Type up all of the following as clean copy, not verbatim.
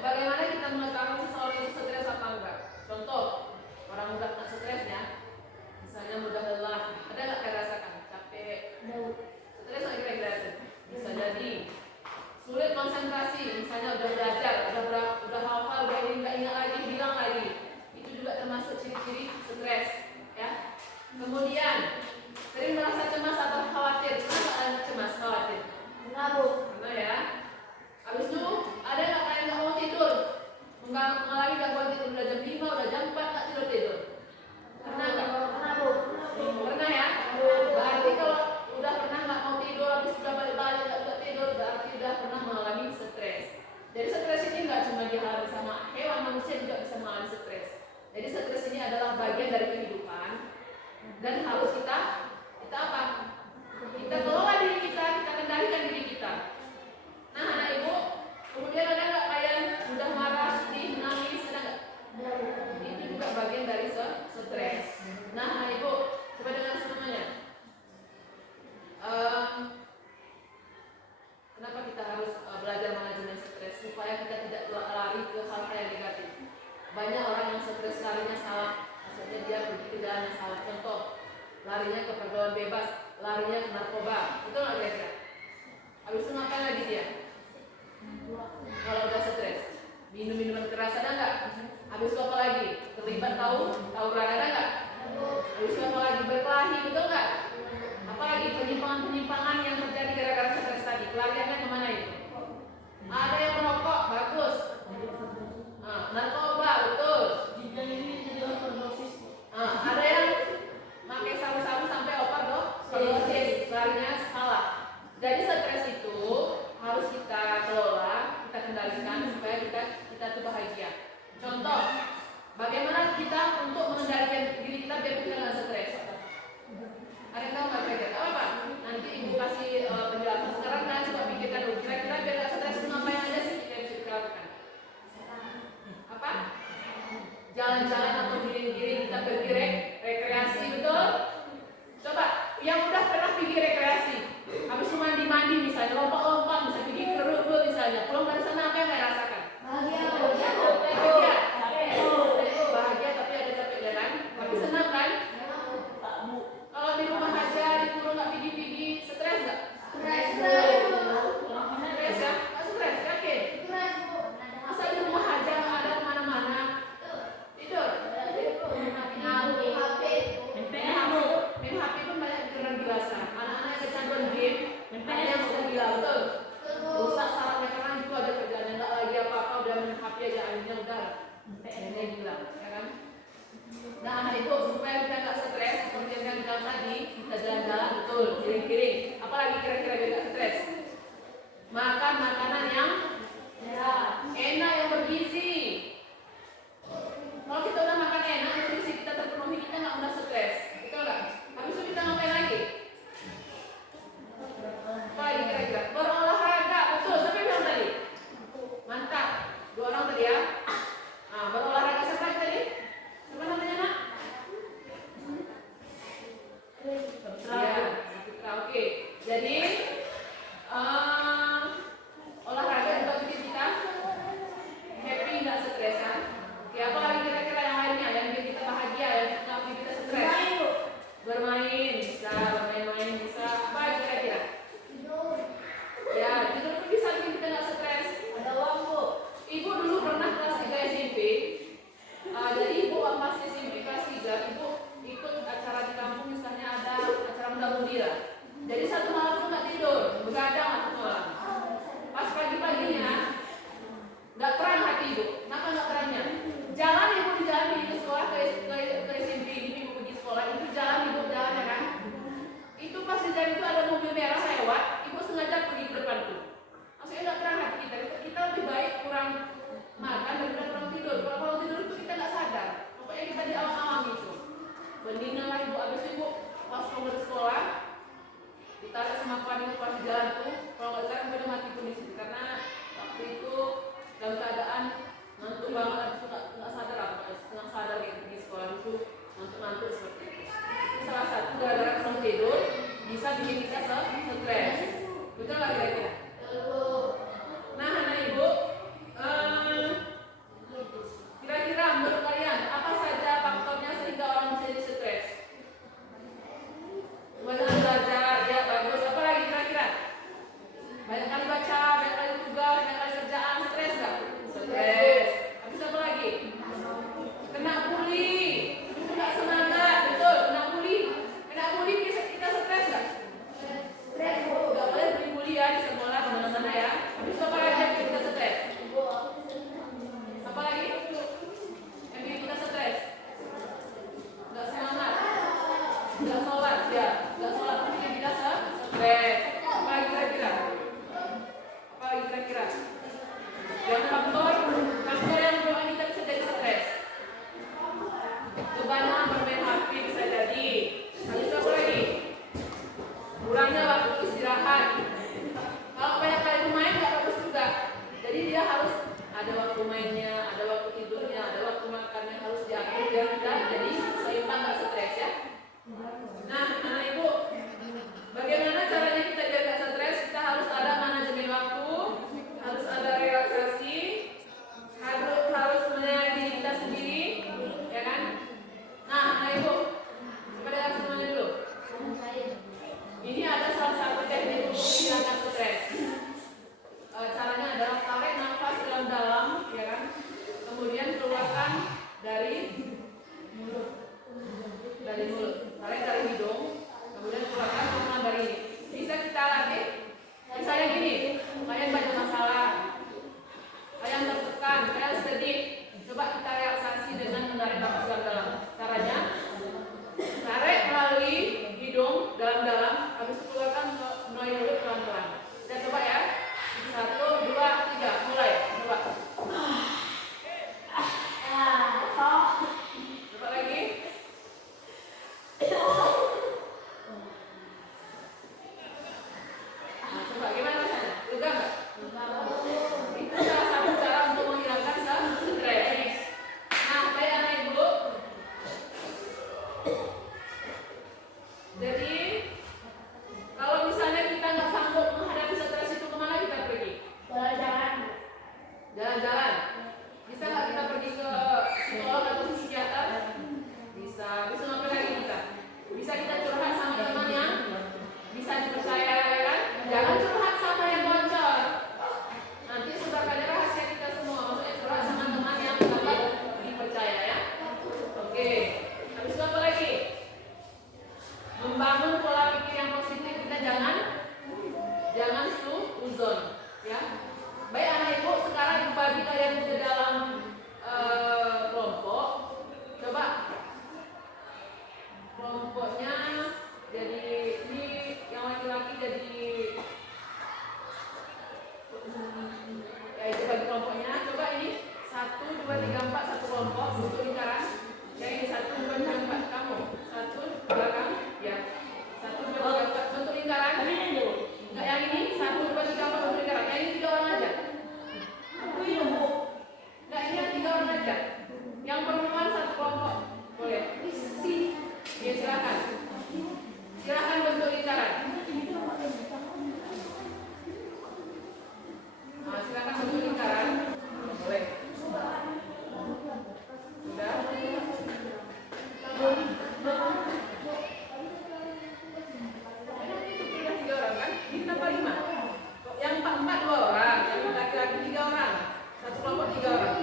bagaimana kita mengetahui seseorang itu stres apa enggak? Contoh, orang mudah kena stres ya. Misalnya mudah lelah, ada nggak kita rasakan? Capek, stres nggak kira-kira itu? Bisa jadi sulit konsentrasi, misalnya udah belajar, udah hafal, udah nggak ingat lagi, bilang lagi. Itu juga termasuk ciri-ciri stres, ya. Kemudian sering merasa cemas atau khawatir. Kenapa cemas, khawatir? Karena ya. Habis itu ada nggak kalian nggak mau tidur? Mengalami gangguan tidur udah jam 5, udah jam 4 nggak tidur. Pernah nggak? Pernah ya? Berarti kalau udah pernah nggak mau tidur, habis udah balik-balik nggak bisa tidur, berarti udah pernah mengalami stres. Jadi stres ini nggak cuma dialami sama hewan, manusia juga bisa mengalami stres. Jadi stres ini adalah bagian dari kehidupan dan harus kita apa? Kita kelola diri kita kendalikan diri kita. Nah, anak ibu, kemudian ada nggak kalian udah marah, sedih, menangis, ada nggak? Itu juga bagian dari stres. Nah, anak ibu, coba dengar semuanya. Kenapa kita harus belajar manajemen stres supaya kita tidak lari ke hal-hal yang negatif? Banyak orang yang stres larinya salah, maksudnya dia pergi ke jalan yang salah. Contoh, larinya ke pergaulan bebas, larinya ke narkoba, itu nggak kira-kira? Habis itu ngapain lagi dia? Kalau udah stres, minum-minuman keras ada nggak? Habis itu apa lagi? Terlibat tawuran ada nggak? Habis itu apa lagi? Berkelahi, betul nggak? Apalagi penyimpangan-penyimpangan yang terjadi gara-gara stres tadi. Pelariannya kemana itu? Ada yang merokok, bagus. Narkoba, betul. Ada yang pakai sabu-sabu sampai overdosis, larinya salah. Jadi stres itu harus kita kelola, kita kendalikan supaya kita tuh bahagia. Contoh, bagaimana kita untuk mengendalikan diri kita biar kita nggak stres? Ada yang tahu nggak kira-kira? Apa? Nanti ibu kasih penjelasan. Sekarang kalian coba pikirkan dulu. Kira-kira biar nggak stres itu ngapain aja sih kita bisa lakukan? Apa? Jalan-jalan atau giring-giring, kita pergi rekreasi, betul? Coba, yang udah pernah pergi rekreasi, habis itu mandi-mandi misalnya, lompat-lompat, misalnya pergi ke rubut misalnya, pulang dari sana apa yang kalian rasakan? Bahagia, tapi ada capeknya kan? Tapi senang kan? Kalau di rumah aja, di kurung nggak pergi-pergi, stres nggak? Stres ya? Nggak stres, yakin? Masa di rumah aja nggak ada kemana-mana? Tidur? Main HP pun banyak pikiran gilasa. Anak-anak yang kecanduan game, ada yang sudah gila, betul? Rusak sarafnya karena itu ada kerjaan yang nggak lagi apa-apa, udah main HP aja akhirnya udah akhirnya gila, ya kan? Nah, anak itu supaya kita nggak stres, seperti yang saya bilang tadi, kita jalan-jalan, betul, giring-giring. Apalagi kira-kira biar nggak stres? Makan makanan yang enak, yang bergizi. Kalau kita udah makan enak, nutrisi kita terpenuhi, kita nggak mudah stres, betul nggak? Habis itu kita ngapain lagi? Apa lagi kira-kira? Berolahraga, betul. Siapa yang bilang tadi? Mantap. 2 orang tadi ya. Nah, berolahraga siapa lagi tadi? Siapa namanya nak? Iya, Putra. Oke. Jadi olahraga juga bikin kita happy, nggak stres kan? Oke, apa lagi kira-kira yang lainnya yang bikin kita bahagia, yang nggak bikin kita stres? Bermain bisa, bermain-main bisa. Apa lagi kira-kira? Ya, tidur pun bisa bikin kita nggak stres. Ada waktu. Ibu dulu pernah kelas 3 SMP. Jadi ibu pas SMP kelas 3, ibu ikut acara di kampung, misalnya ada acara muda-mudi lah. Jadi satu malam tuh nggak tidur, begadang satu malam. Pas pagi-paginya nggak terang hati ibu. Kenapa nggak terangnya? Jalan ibu di jalan di sekolah ke SMP ini, ibu pergi sekolah itu jalan ibu jalan ya kan? Itu pas di jalan itu ada mobil merah lewat, ibu sengaja pergi ke depan tuh. Maksudnya nggak terang hati kita. Kita lebih baik kurang makan daripada kurang tidur. Kalau kurang tidur itu kita nggak sadar. Pokoknya kita di awam-awam itu. Mendingan lah ibu, abis ibu pas mau ke sekolah ditarik sama kawan ibu pas di jalan tuh. Kalau nggak jalan udah mati pun di situ karena waktu itu dalam keadaan ngantuk banget, habis itu nggak sadar apa, setengah sadar kayak pergi sekolah itu ngantuk seperti itu. Itu salah satu gara-gara kurang tidur bisa bikin kita stres. Betul nggak kira-kira? Nah, anak ibu, bermainnya, ada waktu tidurnya, ada waktu makannya, harus diatur biar kita jadi seimbang, nggak stres ya. Nah, anak ibu, bagaimana caranya kita jaga stres? Kita harus ada manajemen waktu, harus ada relaksasi, harus mengenali diri kita sendiri, ya kan? Nah, anak ibu, coba dengar semuanya dulu. Ini ada salah satu teknik untuk menghilangkan stres. Caranya adalah tarik nafas dalam-dalam, ya kan? Kemudian keluarkan dari mulut. Tarik dari hidung, kemudian keluarkan pelan dari ini. Bisa kita latih. Misalnya gini, kalian banyak masalah, kalian tertekan, kalian sedih. Coba kita relaksasi dengan menarik nafas dalam-dalam. Caranya, tarik melalui hidung dalam-dalam, habis keluarkan melalui mulut pelan-pelan. Kita coba ya. 1, 2, 3, mulai. Coba. Coba lagi. Nah, coba gimana rasanya? Lega nggak? Itu salah satu cara untuk menghilangkan stres. Nah, baik anak ibu. Jadi kalau misalnya kita nggak sanggup menghadapi stres itu, kemana kita pergi? Jalan-jalan. Bisa nggak kita pergi ke psikolog atau psikiater? Bisa. Bisa ngapain lagi kita? Bisa kita curhat sama teman yang bisa dipercaya, ya kan? Jangan curhat sama yang bocor. Nanti sebarkannya rahasia kita semua. Maksudnya curhat sama teman yang dapat dipercaya ya. Oke. Habis itu apa lagi? Membangun pola pikir yang positif. Kita jangan suzon, ya. Baik anak ibu, sekarang bagi kalian ke dalam kelompok, coba kelompoknya jadi ini yang laki-laki jadi ya itu bagi kelompoknya. Coba ini 1, 2, 3, 4 satu kelompok bentuk lingkaran. Yang ini 1, 2, 3, 4 kamu 1 belakang ya 1, 2, 3, 4 bentuk lingkaran. Enggak yang ini 1, 2, 3, 4 bentuk lingkaran. Yang ini 3 orang aja. Enggak, ini yang 3 orang aja. Yang perempuan satu kelompok boleh. Ya silakan. Silakan bentuk lingkaran. Nah, silakan bentuk lingkaran. Boleh. Sudah. Ini 3 orang kan? Ini tambah 5. Yang 4 2 orang, yang laki-laki 3 orang. Satu kelompok 3 orang.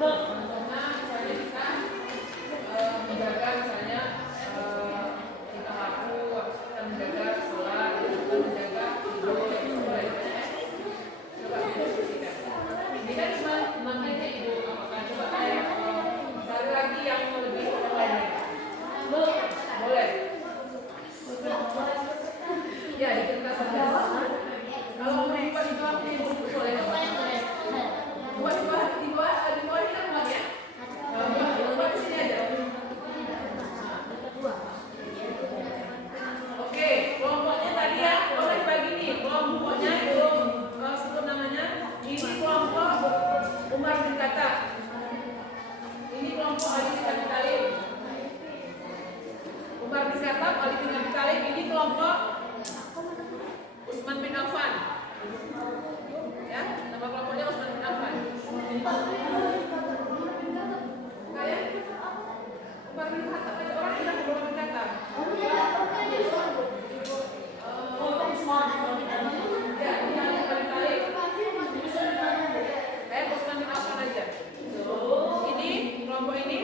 Contohnya misalnya kita menjaga misalnya kita laku, kita menjaga sholat, kita menjaga tidur, boleh ya? Coba diskusikan. Ini kan cuma makanya ibu apakah coba cari lagi yang lebih lainnya. Boleh. Ya di kertas saja. Kalau mau dibuat di bawah ini boleh. Buat di bawah ini kan buat ya. Buat di sini aja. Oke, kelompoknya tadi ya, boleh dibagi nih. Kelompoknya itu sebut namanya. Ini kelompok Umar bin Khattab. Ini kelompok Ali bin Abi Thalib. Umar bin Khattab, Ali bin Abi Thalib. Ini kelompok Utsman bin Affan. Ya, nama kelompoknya Utsman bin Affan. Enggak ya? Umar bin Khattab aja orang bilang Umar bin Khattab. Ya, ini Ali bin Abi Thalib. Utsman bin Affan aja. Ini kelompok ini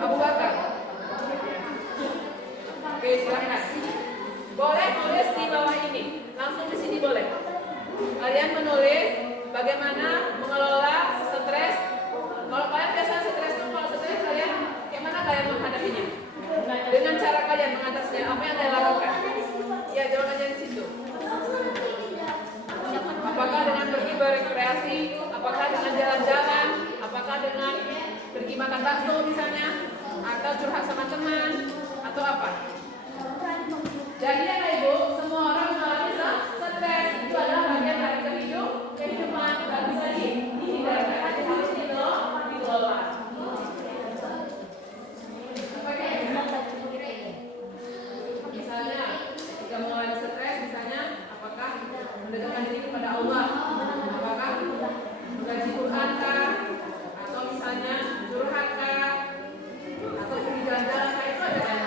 Abu Bakar. Oke, silakan. Boleh tulis di bawah ini. Langsung di sini boleh. Kalian menulis bagaimana mengelola stres. Kalau kalian biasa stres itu, kalau stres kalian gimana kalian menghadapinya? Dengan cara kalian mengatasinya, apa yang kalian lakukan? Ya, jawabannya di situ. Apakah dengan pergi berekreasi? Apakah dengan jalan-jalan? Apakah dengan pergi makan bakso misalnya? Atau curhat sama teman? Atau apa? Jadi ya Ibu, semua orang mengalami stres. Itu adalah bagian dari kehidupan. Gak bisa dihindarkan, harus dikelola. Misalnya, jika mengalami stres, misalnya, apakah mendekatkan diri kepada Allah? Apakah mengkaji Quran kah? Atau misalnya curhat kah? Atau pergi jalan-jalan kah? Itu ada kan?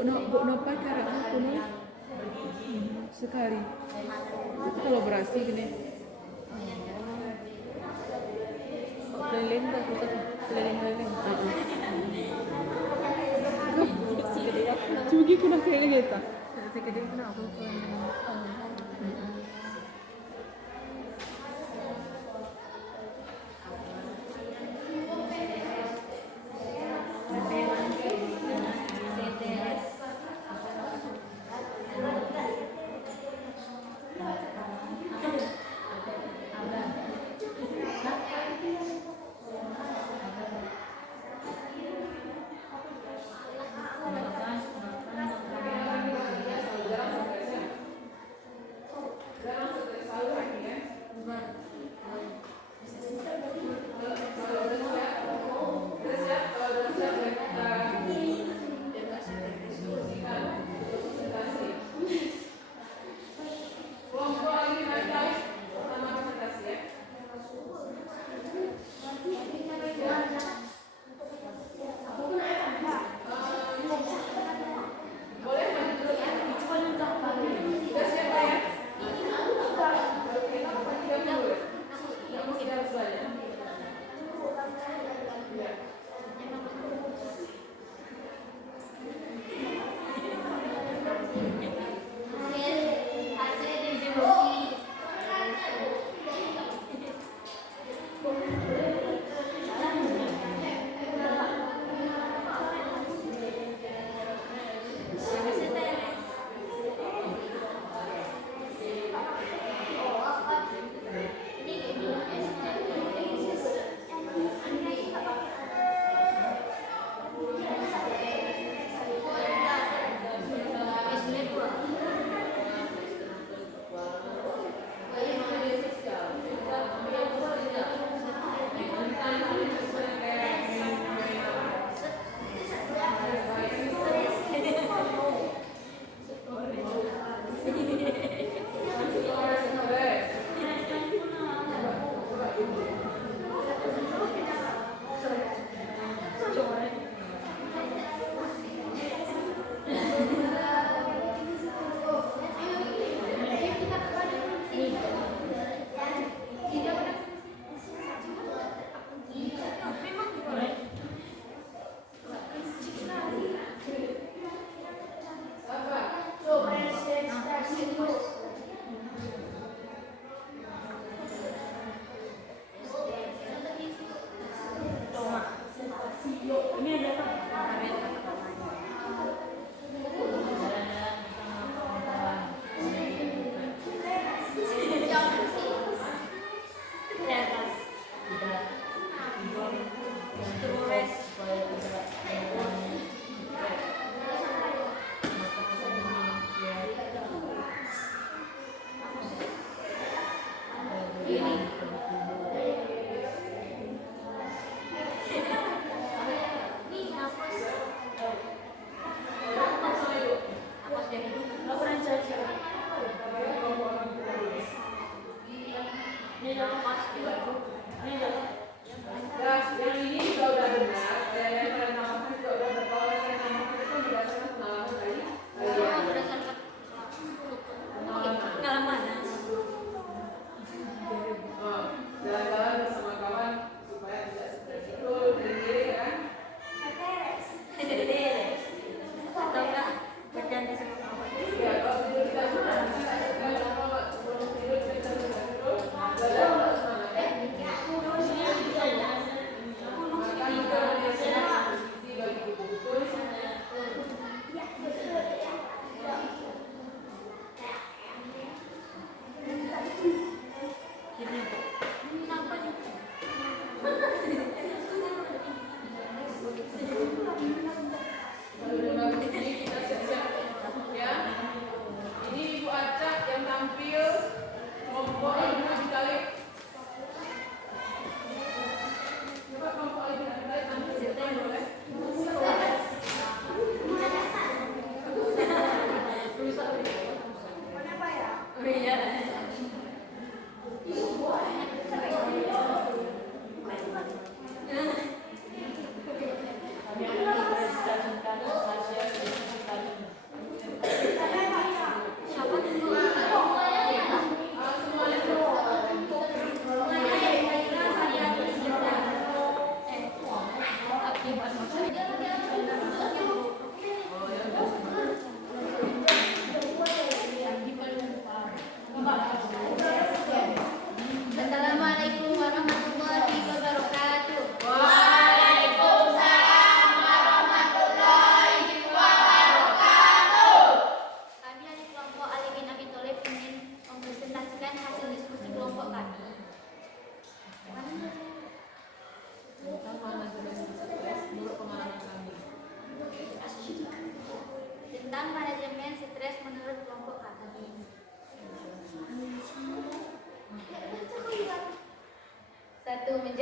buat nopai karena aku nih sekali. Itu kalau berasi gini. Lilin dah kita lilin. Cuma gitu nak kira kita. Segede kena aku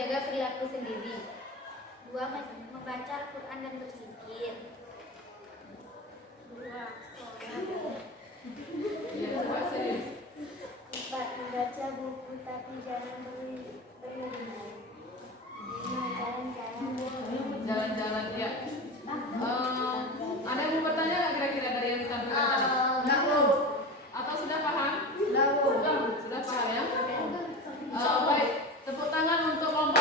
menjaga perilaku sendiri. 2. Membaca Al-Quran dan berzikir. 2. Ya, coba serius. 4. Membaca buku tapi jangan berlebihan. 5. Jalan-jalan. Jalan-jalan ya. Ada yang mau bertanya nggak kira-kira dari yang ditampilkan tadi? Atau sudah paham? Sudah paham ya? Baik, tepuk tangan untuk kelompok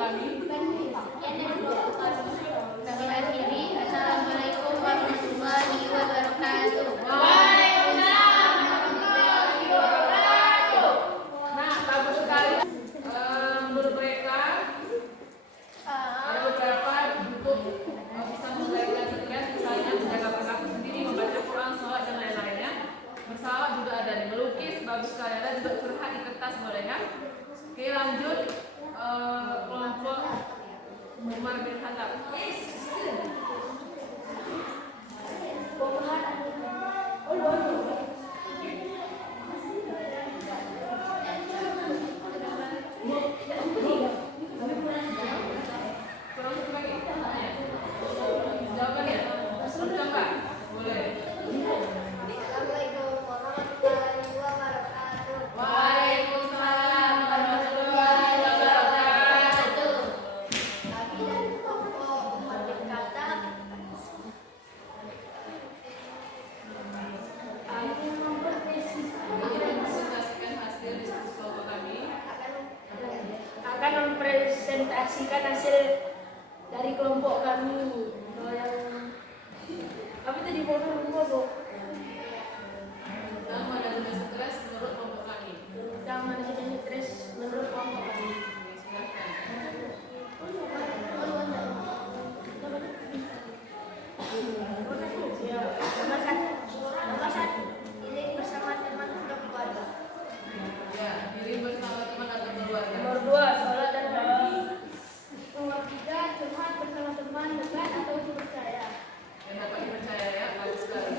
kami. Kami akhiri. Assalamualaikum warahmatullahi wabarakatuh. Nah, bagus sekali. Menurut mereka ada beberapa untuk bisa mengendalikan stres, misalnya menjaga perilaku sendiri, membaca Quran, sholat dan lain-lainnya. Bersalawat juga ada nih, melukis bagus sekali, ada juga curhat di kertas boleh ya. Oke, lanjut kelompok Umar bin Khattab. Kurang satu lagi. Jawabannya, coba boleh. Assalamualaikum warahmatullahi wabarakatuh. Waalaikumsalam warahmatullahi wabarakatuh. Kami dari kelompok Umar bin Khattab kami Presentasikan hasil diskusi kelompok kami. akan mempresentasikan hasil dari kelompok kami. Kalau yang apa tadi foto? Nama dan juga stres menurut kelompok kami. Taman dan stres menurut kelompok kami. Oke, silakan. Ya, nomor 1 healing bersama teman atau keluarga. Ya, diri bersama teman atau keluarga. nomor 2 sholat dan haji. Nomor 3 curhat bersama teman dekat atau dipercaya. Yang dapat dipercaya ya, bagus sekali.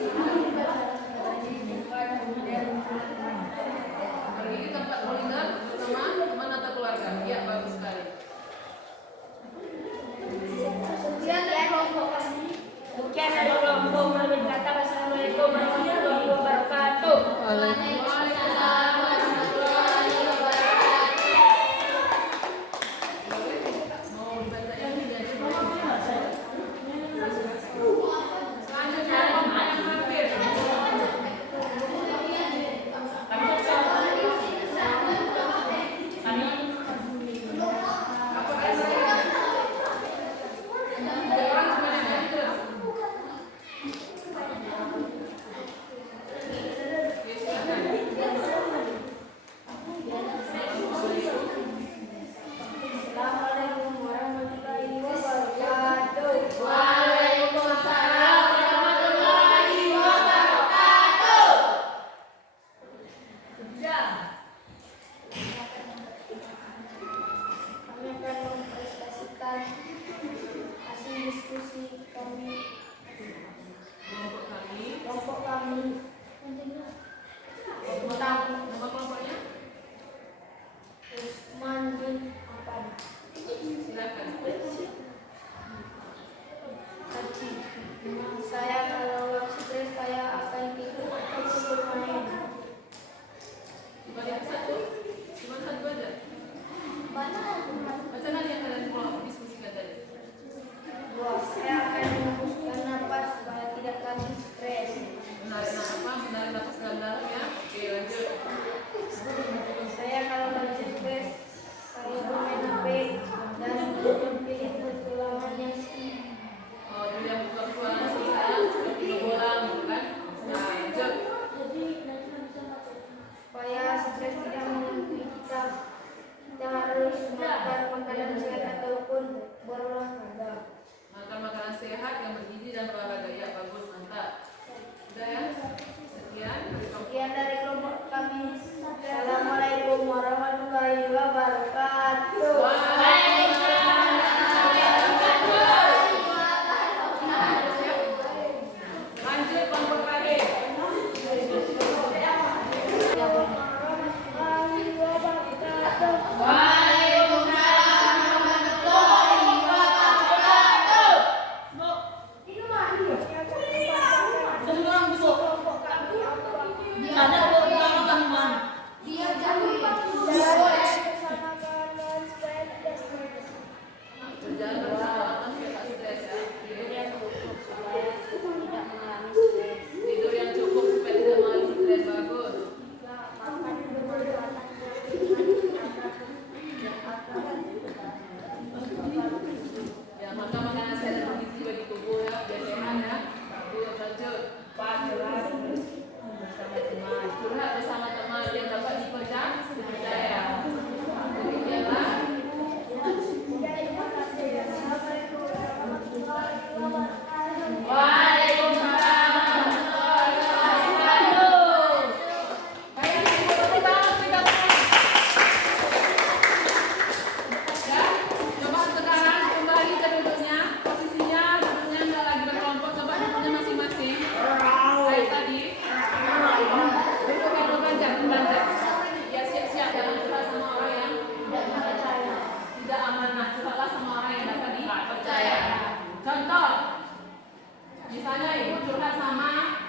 Misalnya ibu curhat sama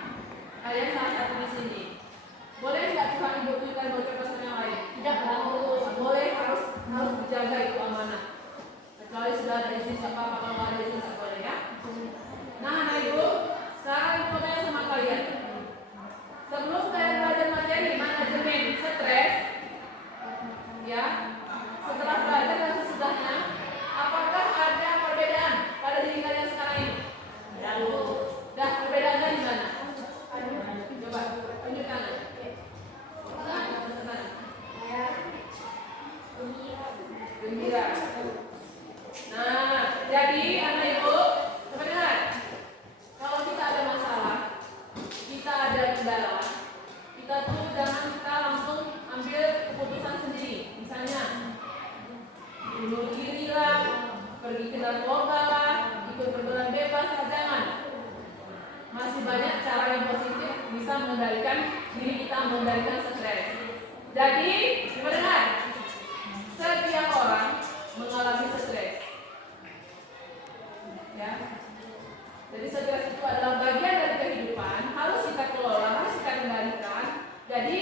kalian salah satu di sini. Boleh nggak curhat ibu itu kan bocor sama yang lain? Tidak boleh, harus dijaga itu amanah. Kecuali sudah ada izin siapa, kalau nggak ada izin nggak boleh ya. Nah anak ibu, sekarang ibu tanya sama kalian. Sebelum kalian belajar materi manajemen stres, ya, setelah belajar dan sesudahnya, apakah ada perbedaan pada diri kalian sekarang ini? Dah perbedaannya di mana? Coba tunjukkan. Gembira. Nah, jadi anak ibu, coba dengar. Kalau kita ada masalah, kita ada kendala, kita tuh jangan kita langsung ambil keputusan sendiri. Misalnya, bunuh diri lah, pergi ke narkoba lah, ikut berjalan bebas lah, jangan. Masih banyak cara yang positif bisa mengendalikan diri kita, mengendalikan stres. Jadi, coba dengar. Setiap orang mengalami stres. Ya. Jadi stres itu adalah bagian dari kehidupan, harus kita kelola, harus kita kendalikan. Jadi,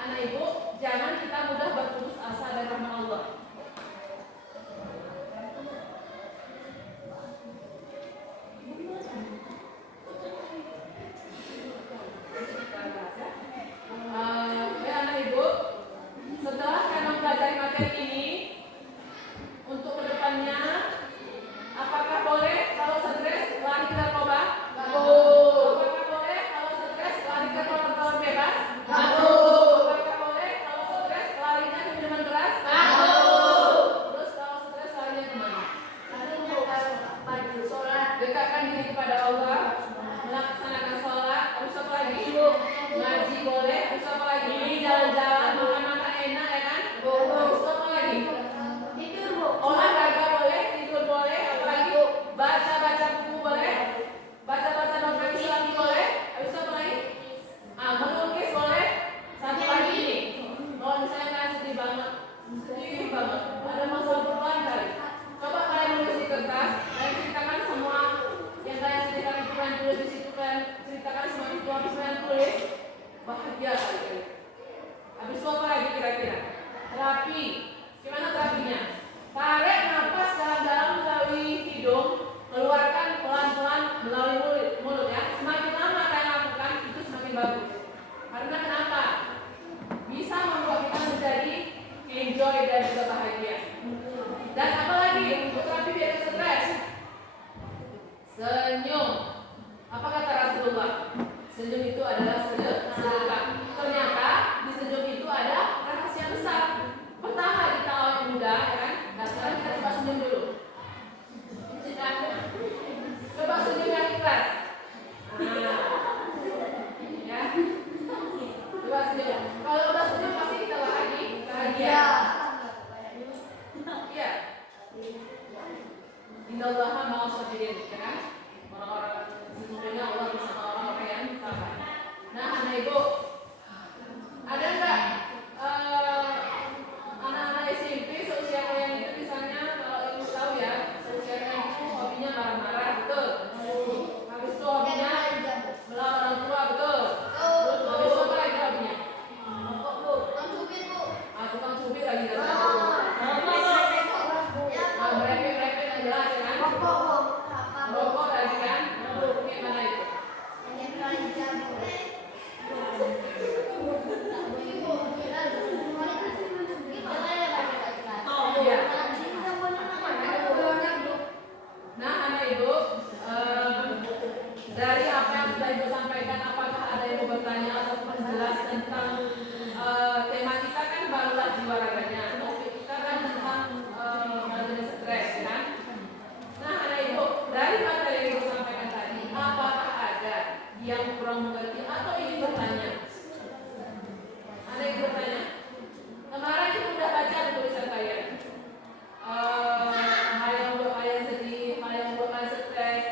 anak ibu, jangan kita mudah berputus asa dari rahmat Allah. Anak ibu, setelah kalian mempelajari materi ini, untuk kedepannya, apakah boleh kalau stres lari ke narkoba? Apakah boleh kalau stres lari ke pergaulan bebas? Apakah boleh kalau stres larinya ke minuman keras? Terus kalau stres larinya kemana? Dekatkan diri kepada Allah, melaksanakan sholat, harus apa lagi? Ngaji boleh, harus apa lagi? Jalan-jalan, makan-makan enak ya kan? Harus apa lagi? Olahraga boleh, tidur boleh, apalagi baca-baca buku boleh, baca-baca novel Islam boleh, habis apa lagi? Melukis boleh. Satu lagi ini, kalau misalnya kalian sedih banget, ada masalah perubahan kali. Coba kalian nulis di kertas, kalian ceritakan semua yang kalian sedihkan itu, kalian tulis di situ, kalian ceritakan semua itu, habis kalian tulis, bahagia kali. Habis itu apa lagi kira-kira? Terapi. Gimana terapinya? Tarik nafas dalam-dalam melalui hidung, keluarkan pelan-pelan melalui mulut ya. Semakin lama kalian lakukan, itu semakin bagus. Karena kenapa? Bisa membuat kita menjadi enjoy dan juga bahagia. Dan apa lagi untuk terapi biar stres? Senyum. Apa kata Rasulullah? Senyum itu adalah sedekah. Ternyata di senyum itu ada rahasia besar. Pertama kita awal muda, ya kan? Nah sekarang kita coba senyum dulu. Coba senyum yang ikhlas. Nah, ya. Coba senyum. Kalau udah senyum pasti kita bahagia. Iya. Innallaha ma'as sabirin, ya kan? Orang-orang sesungguhnya Allah bersama orang-orang yang sabar. Nah, anak ibu, ada nggak anak-anak SMP seusia kalian itu misalnya, kalau ibu tahu ya, seusia kalian itu hobinya marah-marah, betul? Habis itu hobinya melawan orang tua, betul? Terus habis itu apa lagi hobinya? Tukang cubit lagi kan? Merepek-repek yang jelas ya kan? Rokok lagi kan? Gimana itu? Iya. Nah anak ibu, dari apa yang sudah ibu sampaikan, apakah ada yang mau bertanya atau menjelas tentang tema kita kan barulah jiwa raganya, topik kita kan tentang manajemen stres kan. Nah anak ibu, dari materi yang ibu sampaikan tadi, apakah ada yang kurang mengerti atau ingin bertanya? Ada yang bertanya? Kemarin kita sudah baca tulisan kalian. Hal yang membuat kalian sedih, hal yang membuat kalian stres,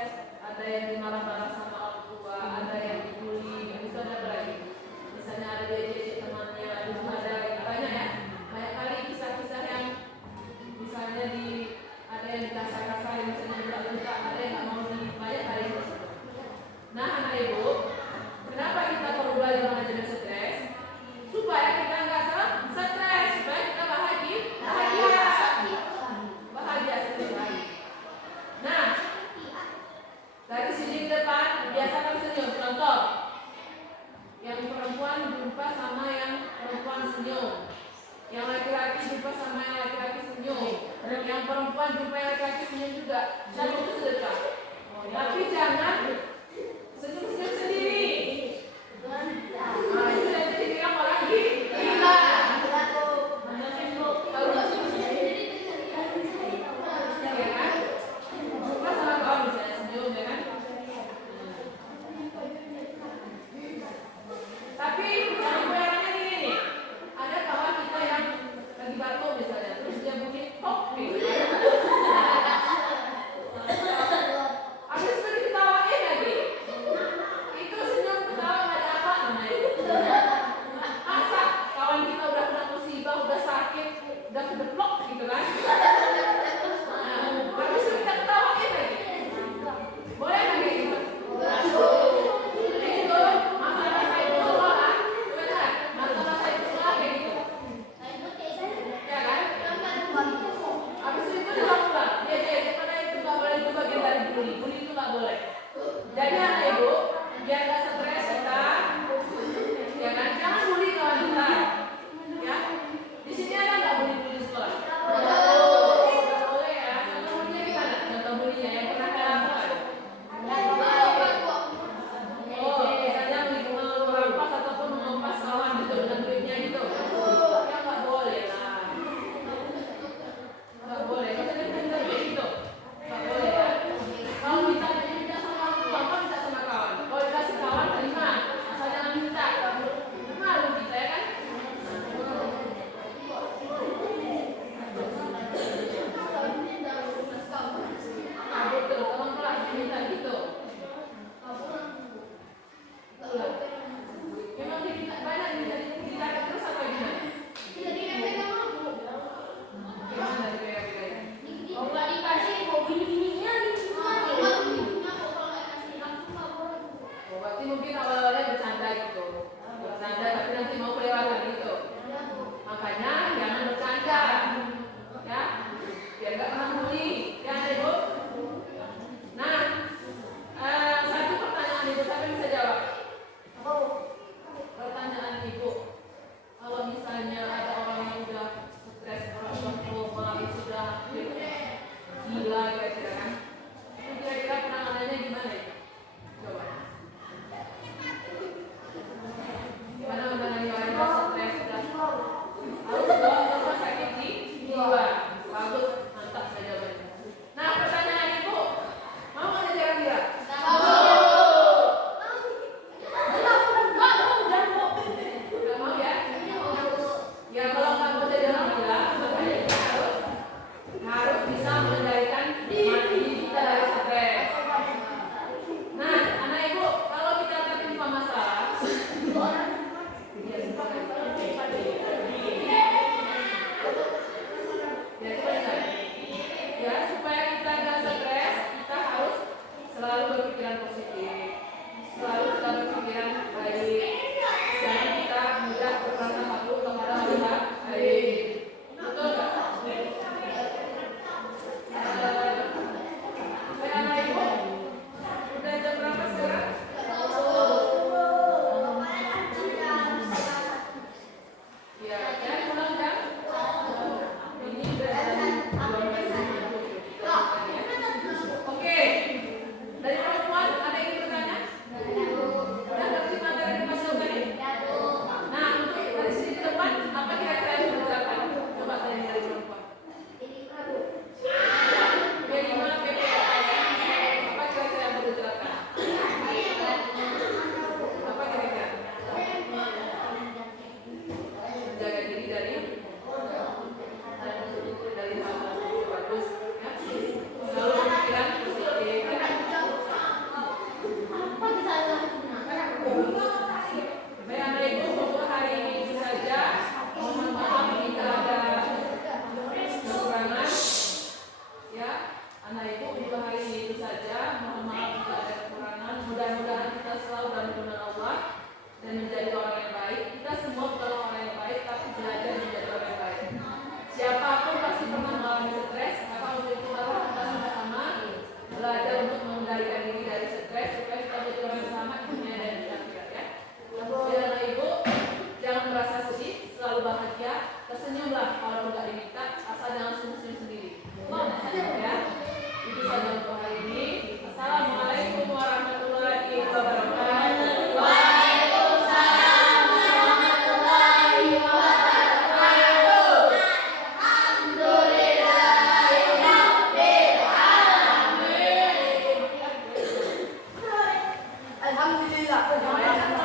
nggak boleh. Jadi anak ibu biar nggak stres kita, ya kan? Jangan bully kawan kita, ya. Di sini ada nggak bully di sekolah? Nggak boleh ya. Contoh bulinya gimana? Contoh bulinya yang pernah kalian lakukan? Oh, misalnya merampas ataupun mengempas kawan gitu dengan duitnya gitu. Ya nggak boleh lah. Nggak boleh. Kita kan gitu. Nggak boleh ya. Kalau minta sama orang tua, minta sama kawan. Kalau dikasih kawan terima, asal jangan minta. Malu kita ya kan? Betul, teman kelas minta gitu. Memang kita banyak kita terus apa gimana? Gimana kira-kira? Kalau nggak dikasih mau gini-gininya Oh, berarti mungkin awal-awalnya bercanda gitu. Bercanda tapi nanti mau kelewatan gitu. Makanya jangan bercanda. Ya. Biar nggak pernah bully. Ya, Ibu. Nah, satu pertanyaan Ibu, siapa yang bisa jawab? Pertanyaan Ibu. Kalau misalnya ada orang yang udah stres, orang yang koma, sudah gila kira-kira kan? Itu kira-kira penanganannya gimana ya? Coba. Gimana menangani orang yang stres sudah harus dibawa ke rumah sakit jiwa. Bagus, mantap saya jawabannya. Nah, pertanyaan Ibu, mau nggak jadi orang gila? Nggak mau ya? Ya kalau nggak mau jadi orang gila, makanya kita harus bisa mengendalikan diri kita dari stres. Nah, anak ibu, kalau kita tertimpa masalah, ya supaya kita nggak stres, kita harus selalu berpikiran positif, selalu kita berpikiran baik. Jangan kita mudah berprasangka buruk kepada orang lain. Betul nggak? Anak ibu, udah jam berapa sekarang? Ya, kan pulang jam? Ini udah jam 12.50. Oke, dari perempuan ada yang ingin bertanya? Udah ngerti materi yang dimasukkan tadi? Nah, untuk dari sini ke depan, apa kira-kira yang dibicarakan? Coba tanya dari perempuan. P5, PPA, apa kira-kira yang dibicarakan? Apa kira-kira? Menjaga diri dari hal-hal yang bagus, ya. Selalu berpikiran positif. Baik anak ibu, untuk hari ini itu saja. Mohon maaf jika ada kekurangan. Ya, anak ibu untuk hari ini itu saja. Mohon maaf jika ada kekurangan. Mudah-mudahan kita selalu dalam lindungan Allah dan menjadi orang yang baik. Kita semua bukan orang yang baik, tapi belajar menjadi orang yang baik. Siapapun pasti pernah mengalami stres. Maka untuk itu mari kita sama-sama belajar untuk mengendalikan diri dari stres supaya kita menjadi orang yang selamat di dunia dan di akhirat, ya. Jadi anak ibu jangan merasa sedih, selalu bahagia. Tersenyumlah kalau nggak diminta, asal jangan senyum sendiri. Ya. Itu saja untuk hari ini. Assalamualaikum warahmatullahi wabarakatuh. Alhamdulillah.